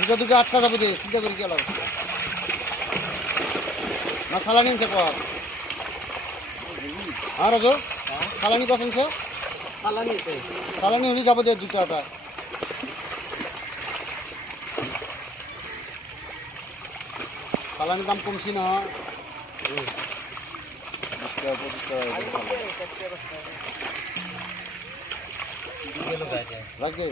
দুটো দুটো আটকা যাবো দিয়ে চিন্তা করি গেল না সালানি আনছে পর আর রাজু সালানি কত আনছো সালানি হলে যাবো দিয়ে দুটো আটা সালানির দাম কমছি না রাখবে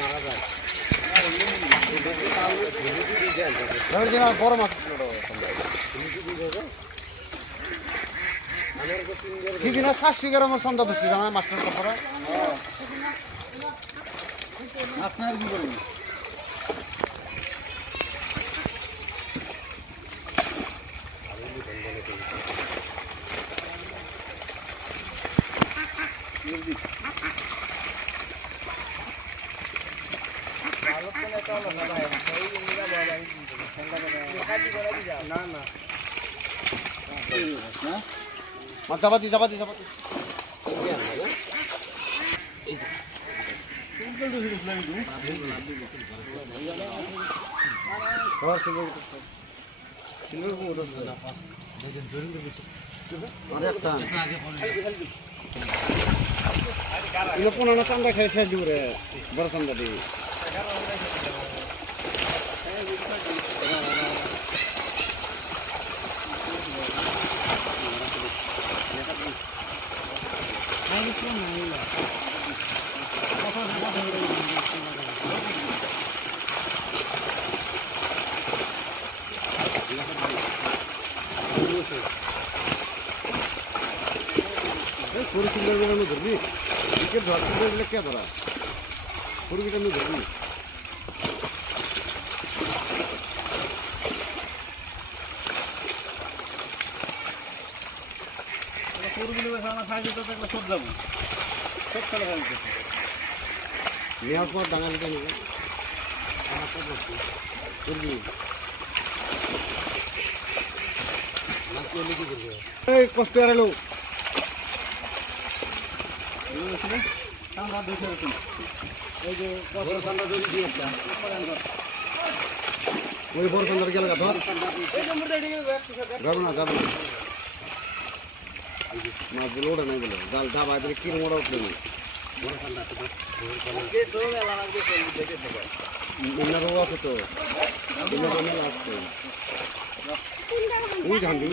মারা যায় বড় মাছ দিদি না 700 গ্রামের সন্ধ্যা ধরছি জানা মাছটার কাপড়া আপনার কি করবেন যাবাতি যাবাতি যাবাতি পুরানো চান্দা খেয়েছে দূরে বড় চান্দা দিয়ে ধরবি ক্রিকেট ধরতে কে ধরা পুরুষটা আমি ধরবি নেওয়ার পর ডাঙা দিতে নেবে কষ্ট এলো ওই বড় সুন্দর গেল ধর যাবো না যাবো না মাছগুলো ওঠে নাই বলে জাল ধাবা দিলে কিরম ওরা উঠলো না আছে তো আসছে ওই ঝান্ডি